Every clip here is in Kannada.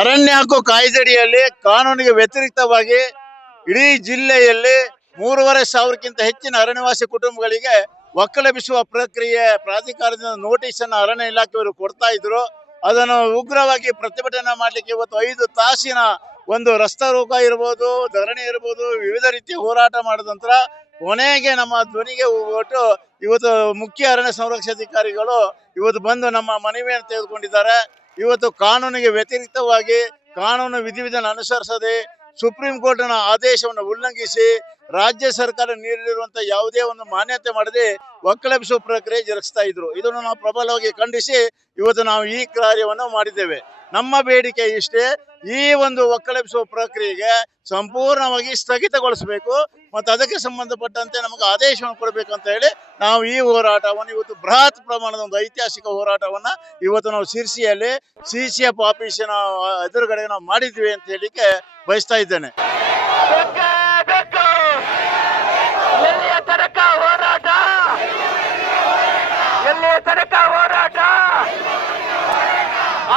ಅರಣ್ಯ ಹಕ್ಕು ಕಾಯ್ದೆಯಡಿಯಲ್ಲಿ ಕಾನೂನಿಗೆ ವ್ಯತಿರಿಕ್ತವಾಗಿ ಇಡೀ ಜಿಲ್ಲೆಯಲ್ಲಿ 3,500ಕ್ಕಿಂತ ಹೆಚ್ಚಿನ ಅರಣ್ಯವಾಸಿ ಕುಟುಂಬಗಳಿಗೆ ಒಕ್ಕಲೆಬ್ಬಿಸುವ ಪ್ರಕ್ರಿಯೆ ಪ್ರಾಧಿಕಾರದಿಂದ ನೋಟಿಸ್ ಅನ್ನು ಅರಣ್ಯ ಇಲಾಖೆಯವರು ಕೊಡ್ತಾ ಇದ್ರು. ಅದನ್ನು ಉಗ್ರವಾಗಿ ಪ್ರತಿಭಟನೆ ಮಾಡಲಿಕ್ಕೆ ಇವತ್ತು 5 ತಾಸಿನ ಒಂದು ರಸ್ತಾ ರೋಕ ಇರ್ಬೋದು, ಧರಣಿ ಇರ್ಬೋದು, ವಿವಿಧ ರೀತಿಯ ಹೋರಾಟ ಮಾಡಿದ ನಂತರ ಕೊನೆಗೆ ನಮ್ಮ ಧ್ವನಿಗೆ ಹೋಗ್ಬಿಟ್ಟು ಇವತ್ತು ಮುಖ್ಯ ಅರಣ್ಯ ಸಂರಕ್ಷಾಧಿಕಾರಿಗಳು ಇವತ್ತು ಬಂದು ನಮ್ಮ ಮನವಿಯನ್ನು ತೆಗೆದುಕೊಂಡಿದ್ದಾರೆ. ಇವತ್ತು ಕಾನೂನಿಗೆ ವ್ಯತಿರಿಕ್ತವಾಗಿ ಕಾನೂನು ವಿಧಿವಿಧಾನ ಅನುಸರಿಸದೆ ಸುಪ್ರೀಂ ಕೋರ್ಟ್ನ ಆದೇಶವನ್ನು ಉಲ್ಲಂಘಿಸಿ ರಾಜ್ಯ ಸರ್ಕಾರ ನೀಡಿರುವಂತಹ ಯಾವುದೇ ಒಂದು ಮಾನ್ಯತೆ ಮಾಡದೆ ಒಕ್ಕಲೆಬ್ಬಿಸುವ ಪ್ರಕ್ರಿಯೆ ಜರುಗಿಸ್ತಾ ಇದ್ರು. ಇದನ್ನು ನಾವು ಪ್ರಬಲವಾಗಿ ಖಂಡಿಸಿ ಇವತ್ತು ನಾವು ಈ ಕಾರ್ಯವನ್ನು ಮಾಡಿದ್ದೇವೆ. ನಮ್ಮ ಬೇಡಿಕೆ ಇಷ್ಟೇ, ಈ ಒಂದು ಒಕ್ಕಲೆಬ್ಬಿಸುವ ಪ್ರಕ್ರಿಯೆಗೆ ಸಂಪೂರ್ಣವಾಗಿ ಸ್ಥಗಿತಗೊಳಿಸಬೇಕು ಮತ್ತು ಅದಕ್ಕೆ ಸಂಬಂಧಪಟ್ಟಂತೆ ನಮಗೆ ಆದೇಶವನ್ನು ಕೊಡಬೇಕಂತ ಹೇಳಿ ನಾವು ಈ ಹೋರಾಟವನ್ನು ಇವತ್ತು ಬೃಹತ್ ಪ್ರಮಾಣದ ಒಂದು ಐತಿಹಾಸಿಕ ಹೋರಾಟವನ್ನು ಇವತ್ತು ನಾವು ಸಿರ್ಸಿಯಲ್ಲಿ CCF ಆಫೀಸಿನ ಎದುರುಗಡೆ ನಾವು ಮಾಡಿದ್ವಿ ಅಂತ ಹೇಳಿಕ್ಕೆ ಬಯಸ್ತಾ ಇದ್ದೇನೆ.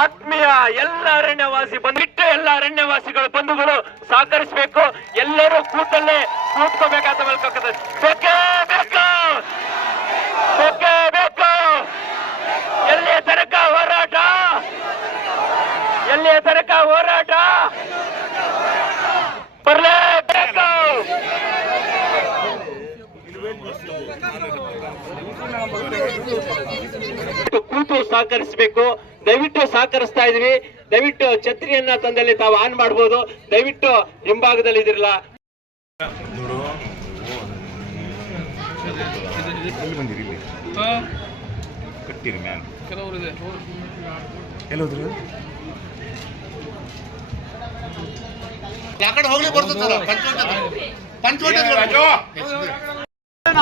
ಆತ್ಮೀಯ ಎಲ್ಲ ಅರಣ್ಯವಾಸಿ ಬಂದಿಟ್ಟು ಎಲ್ಲ ಅರಣ್ಯವಾಸಿಗಳು ಬಂಧುಗಳು ಸಹಕರಿಸಬೇಕು. ಎಲ್ಲರೂ ಕೂತಲ್ಲೇ ಕೂತ್ಕೋಬೇಕಾದ ಬೇಕೇ ಬೇಕು, ಬೇಕೇ ಬೇಕು. ಎಲ್ಲಿಯ ತನಕ ಹೋರಾಟ, ಎಲ್ಲಿಯ ತನಕ ಹೋರಾಟ ಬರಲೇಬೇಕು. ಕೂತು ಸಹಕರಿಸಬೇಕು. ದಯವಿಟ್ಟು ಸಹಕರಿಸ್ತಾ ಇದೀವಿ. ದಯವಿಟ್ಟು ಛತ್ರಿಯನ್ನ ತಂದಲ್ಲಿ ತಾವು ಆನ್ ಮಾಡಬಹುದು. ದಯವಿಟ್ಟು ಹಿಂಭಾಗದಲ್ಲಿ ಇದಿರಲ್ಲ.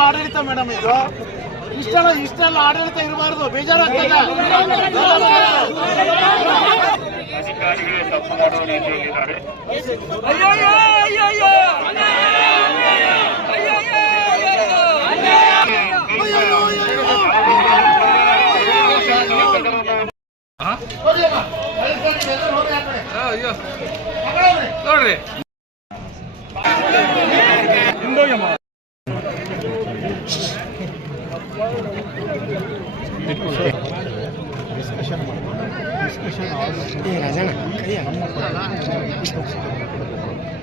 ಆಡಳಿತ ಮೇಡಮ್, ಇದು ಇಷ್ಟೆಲ್ಲ ಆಡಳಿತ ಇರಬಾರ್ದು. ಬೇಜಾರಾಗ್ತದೆ. ಅಧಿಕಾರಿಗಳೇ ತಪ್ಪು ಮಾಡುವ ರೀತಿಯಲ್ಲಿದ್ದಾರೆ. ನೋಡ್ರಿ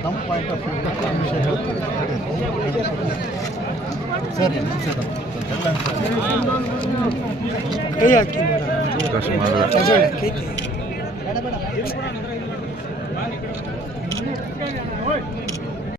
ನಮ್ಮ ಪಾಯಿಂಟ್ ಆಫ್ ವ್ಯೂ ಕೈ ಹಾಕಿ